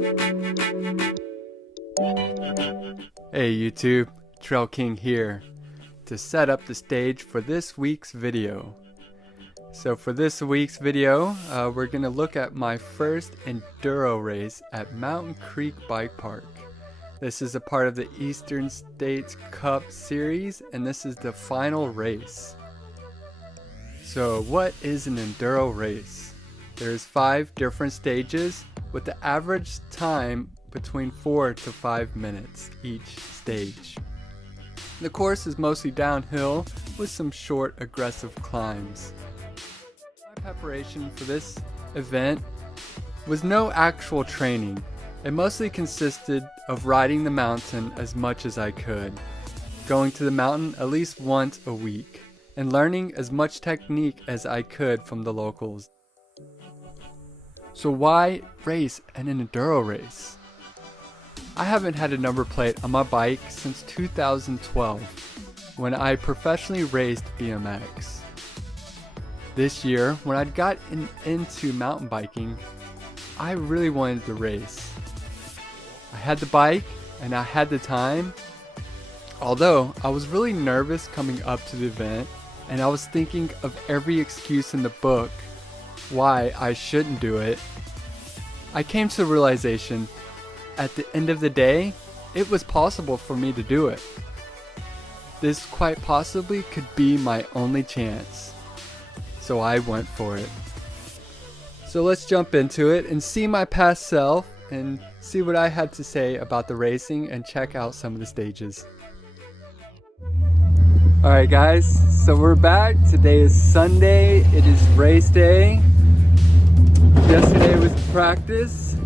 Hey YouTube, Trail King here to set up the stage for this week's video. So for this week's video, we're going to look at my first Enduro race at Mountain Creek Bike Park. This is a part of the Eastern States Cup series, and this is the final race. So what is an Enduro race? There's 5 different stages with the average time between 4 to 5 minutes each stage. The course is mostly downhill with some short aggressive climbs. My preparation for this event was no actual training. It mostly consisted of riding the mountain as much as I could, going to the mountain at least once a week, and learning as much technique as I could from the locals. So why race an Enduro race? I haven't had a number plate on my bike since 2012, when I professionally raced BMX. This year, when I'd got into mountain biking, I really wanted to race. I had the bike and I had the time, although I was really nervous coming up to the event, and I was thinking of every excuse in the book why I shouldn't do it. I came to the realization at the end of the day, it was possible for me to do it. This quite possibly could be my only chance. So I went for it. So let's jump into it and see my past self and see what I had to say about the racing and check out some of the stages. Alright guys, so we're back. Today is Sunday. It is race day. Yesterday was practice.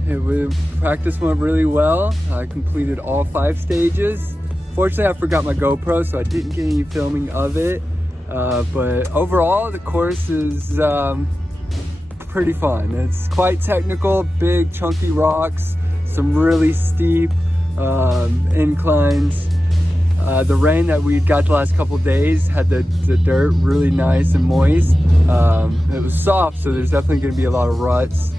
Practice went really well. I completed all 5 stages. Fortunately, I forgot my GoPro, so I didn't get any filming of it. But overall, the course is pretty fun. It's quite technical, big chunky rocks, some really steep inclines. The rain that we got the last couple days had the dirt really nice and moist. It was soft, so there's definitely going to be a lot of ruts.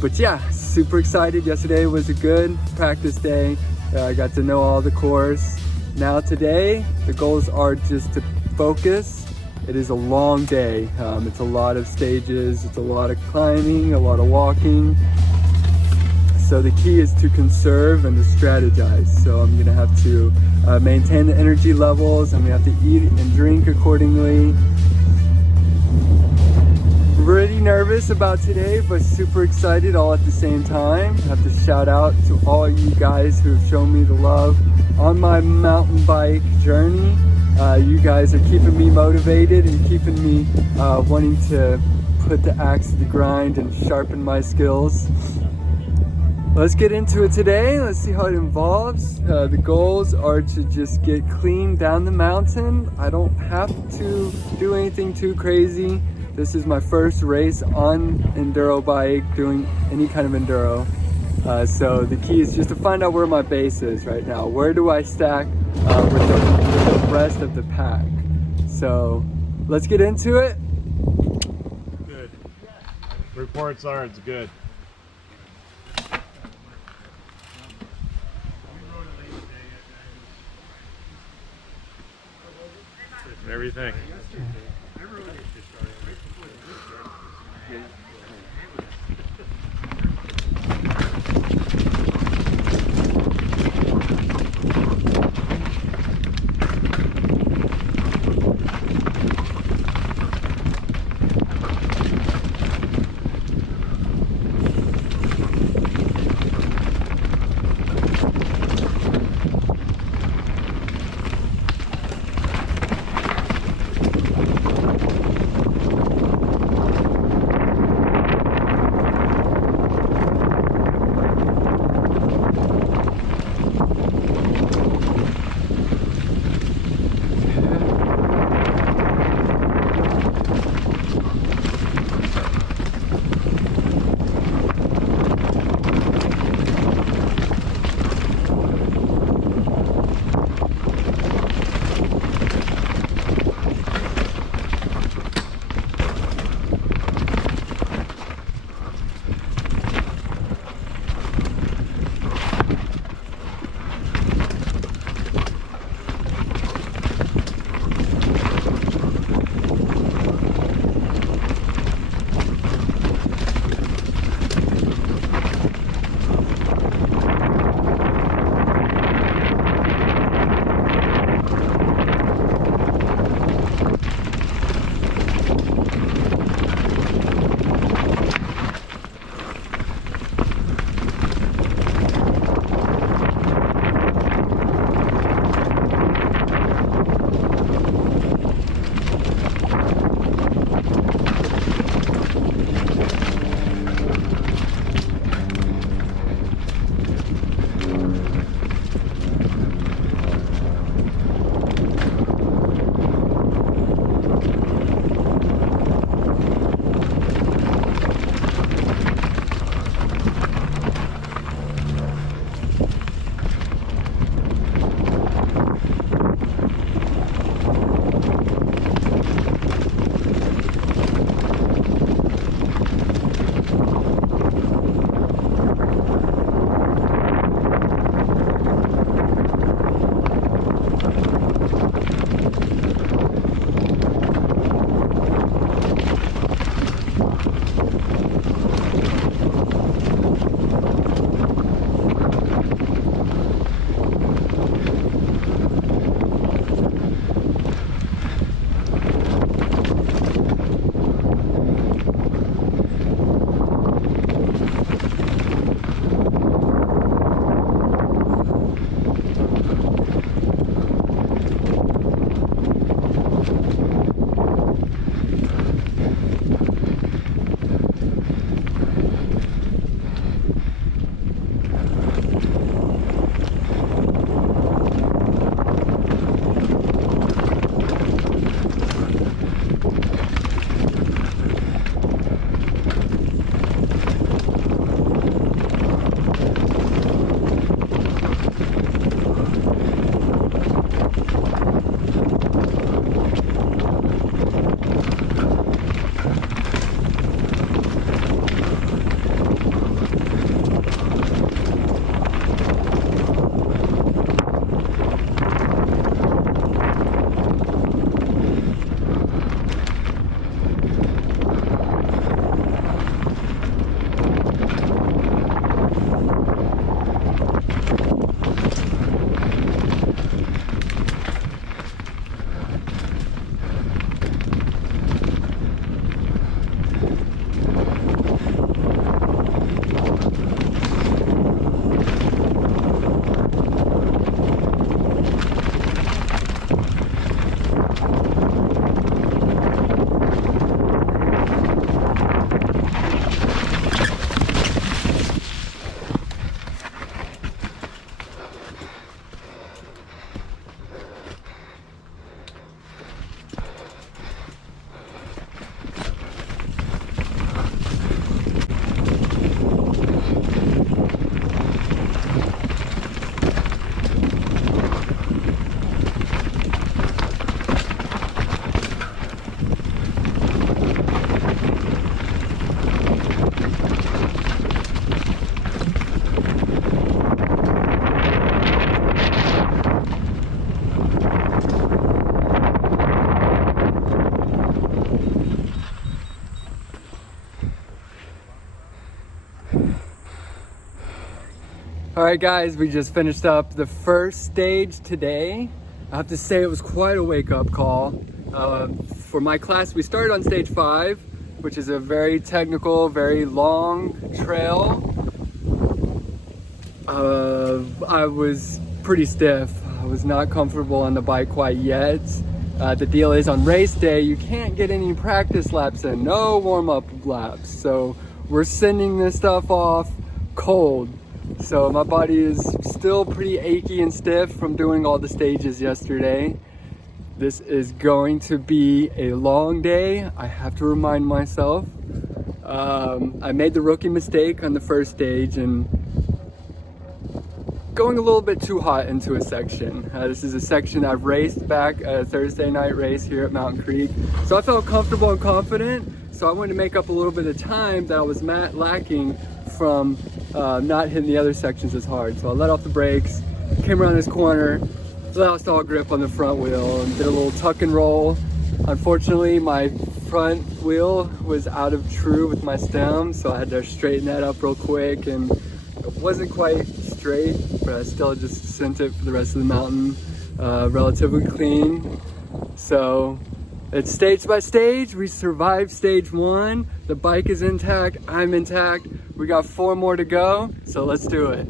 But yeah, super excited. Yesterday was a good practice day. I got to know all the course. Now today, the goals are just to focus. It is a long day. It's a lot of stages, it's a lot of climbing, a lot of walking. So the key is to conserve and to strategize. So I'm gonna have to maintain the energy levels. I'm gonna have to eat and drink accordingly. Pretty nervous about today, but super excited all at the same time. I have to shout out to all you guys who have shown me the love on my mountain bike journey. You guys are keeping me motivated and keeping me wanting to put the axe to the grind and sharpen my skills. Let's get into it today. Let's see how it involves. The goals are to just get clean down the mountain. I don't have to do anything too crazy. This is my first race on Enduro bike, doing any kind of Enduro. So the key is just to find out where my base is right now. Where do I stack with the rest of the pack? So let's get into it. Good. Reports are it's good. Everything. All right, guys, we just finished up the first stage today. I have to say it was quite a wake-up call. For my class, we started on stage 5, which is a very technical, very long trail. I was pretty stiff. I was not comfortable on the bike quite yet. The deal is on race day, you can't get any practice laps in, no warm-up laps. So we're sending this stuff off cold. So my body is still pretty achy and stiff from doing all the stages yesterday. This is going to be a long day, I have to remind myself. I made the rookie mistake on the first stage and going a little bit too hot into a section. This is a section I've raced back a Thursday night race here at Mountain Creek. So I felt comfortable and confident. So I wanted to make up a little bit of time that I was lacking from not hitting the other sections as hard. So I let off the brakes, came around this corner, lost all grip on the front wheel and did a little tuck and roll. Unfortunately, my front wheel was out of true with my stem, so I had to straighten that up real quick, and it wasn't quite straight, but I still just sent it for the rest of the mountain relatively clean. So it's stage by stage. We survived stage 1. The bike is intact, I'm intact. We got 4 more to go, so let's do it.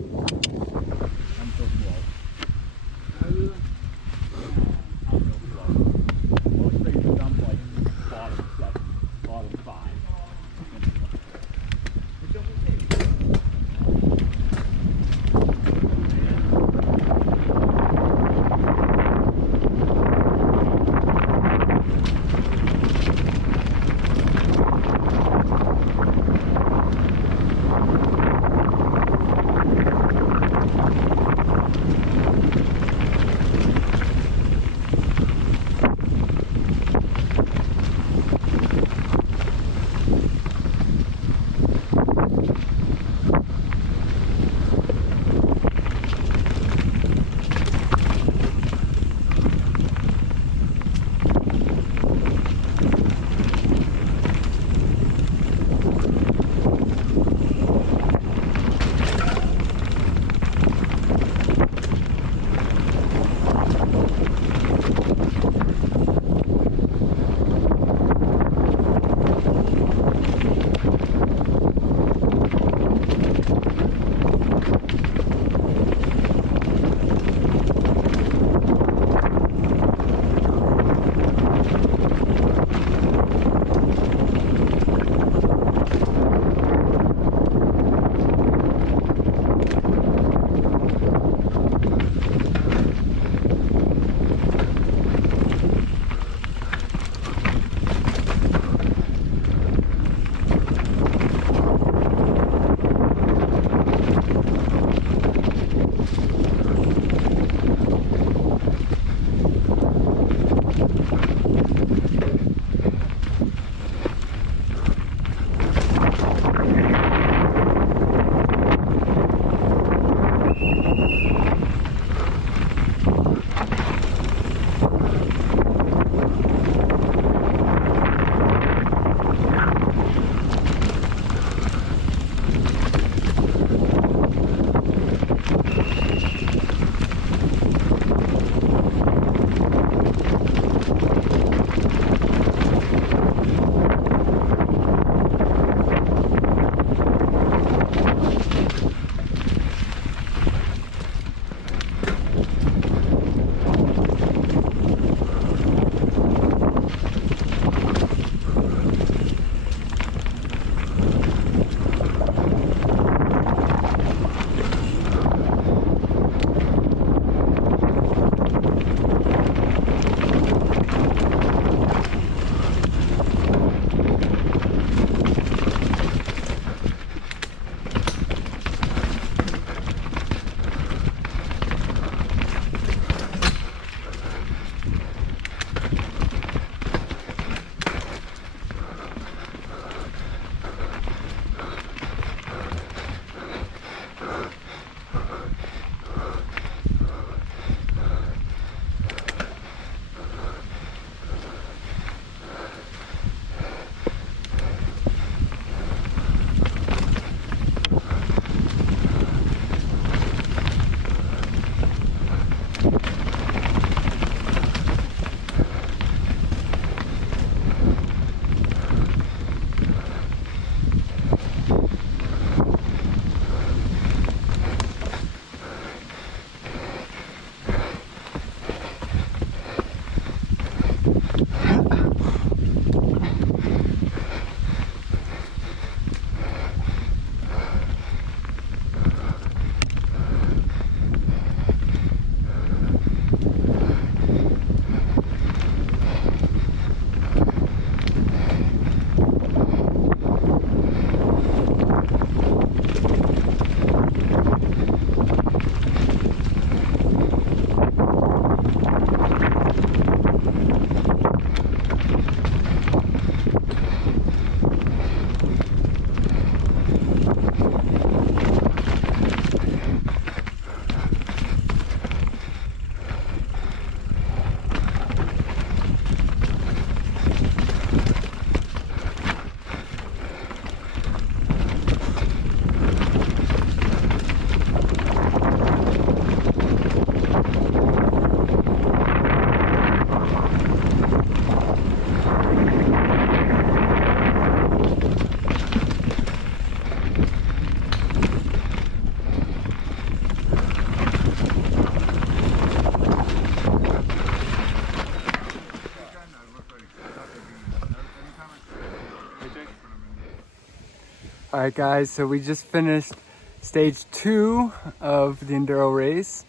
Alright guys, so we just finished stage 2 of the Enduro race.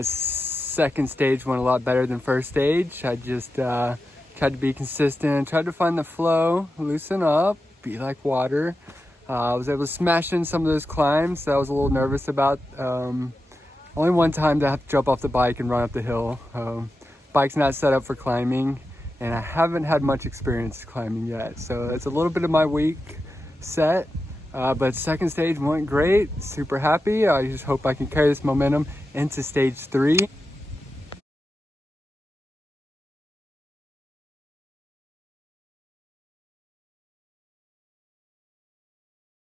Second stage went a lot better than first stage. I just tried to be consistent, tried to find the flow, loosen up, be like water. I was able to smash in some of those climbs that I was a little nervous about. Only one time to have to jump off the bike and run up the hill. Bike's not set up for climbing, and I haven't had much experience climbing yet. So that's a little bit of my week set. But second stage went great, super happy. I just hope I can carry this momentum into stage 3.